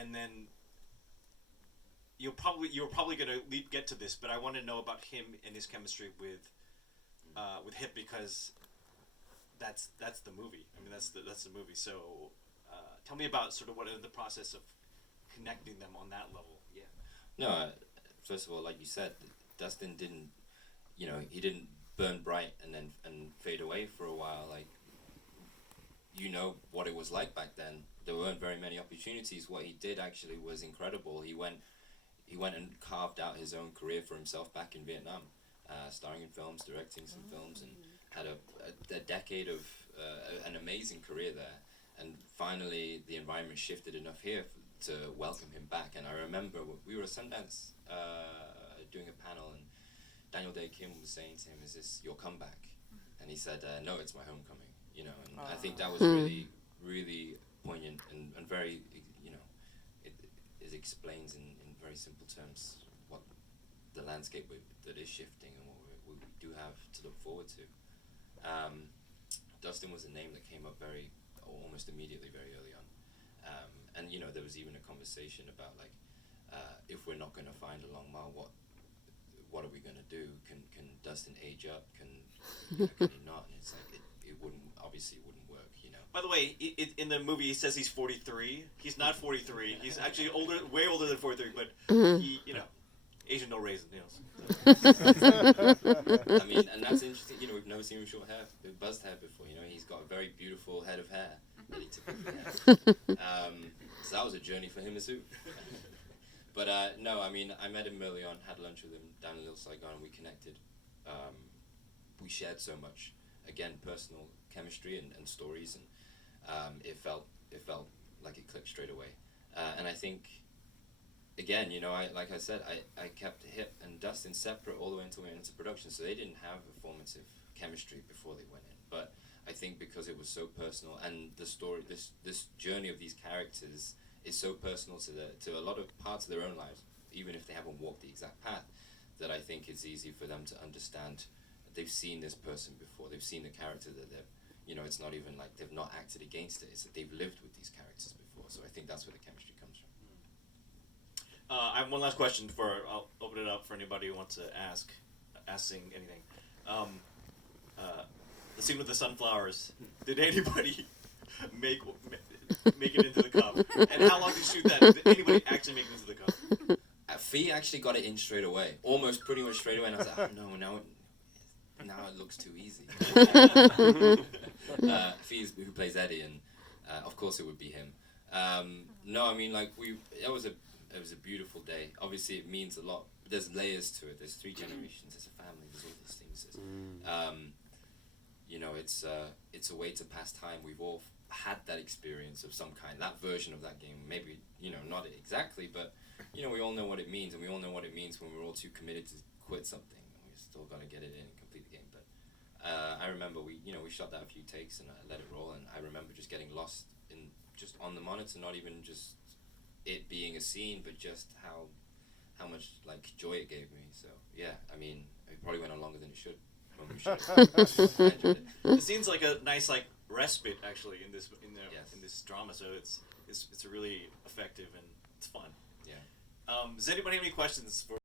and then you're probably gonna get to this, but I want to know about him and his chemistry with Hip, because that's the movie. I mean, that's the movie. So tell me about sort of what is the process of connecting them on that level. Yeah. No, first of all, like you said, Dustin didn't, he didn't burn bright and then fade away for a while. Like, what it was like back then. There weren't very many opportunities. What he did actually was incredible. He went and carved out his own career for himself back in Vietnam, starring in films, directing some films, and had a decade of an amazing career there. And finally, the environment shifted enough here to welcome him back. And I remember we were at Sundance doing a panel, and Daniel Day Kim was saying to him, "Is this your comeback?" And he said, "No, it's my homecoming." And I think that was really, really poignant and very, it explains in very simple terms what the landscape that is shifting and what we do have to look forward to. Dustin was a name that came up almost immediately, very early on. And there was even a conversation about like, if we're not going to find a long mile, what are we going to do? Can Dustin age up? Can he not? And it's like it wouldn't work. By the way, in the movie he says he's 43. He's not 43. He's actually way older than 43. But he, Asian no raisin. I mean, and that's interesting. We've never seen him with short hair, with buzzed hair before. He's got a very beautiful head of hair that he typically has. So that was a journey for him too. But no, I mean, I met him early on, had lunch with him down in Little Saigon, and we connected. We shared so much, again, personal chemistry and stories, and it felt like it clicked straight away. And I think, again, like I said, I kept Hip and Dustin separate all the way until we went into production, so they didn't have a formative chemistry before they went in. But I think because it was so personal, and the story, this journey of these characters is so personal to a lot of parts of their own lives, even if they haven't walked the exact path, that I think it's easy for them to understand. They've seen this person before. They've seen the character that they've, it's not even like they've not acted against it. It's that they've lived with these characters before. So I think that's where the chemistry comes from. I have one last question before I'll open it up for anybody who wants to asking anything. The scene with the sunflowers. Did anybody make it into the cup? And how long did you shoot that? Did anybody actually make it into the cup? Fee actually got it in straight away, pretty much straight away. And I was like, oh no, now it looks too easy. Fee, who plays Eddie, and of course it would be him. No, I mean, like it was a beautiful day. Obviously, it means a lot. There's layers to it. There's 3 generations. There's a family. There's all these things. It's a way to pass time. We've all had that experience of some kind, that version of that game. Maybe not exactly, but we all know what it means, and we all know what it means when we're all too committed to quit something. We still got to get it in and complete the game. But I remember we shot that a few takes and I let it roll, and I remember just getting lost just on the monitor, not even just it being a scene, but just how much like joy it gave me. So yeah, I mean, it probably went on longer than it should when we shot it. I enjoyed it. It seems like a nice respite actually in this drama. So it's really effective and it's fun. Yeah. Does anybody have any questions for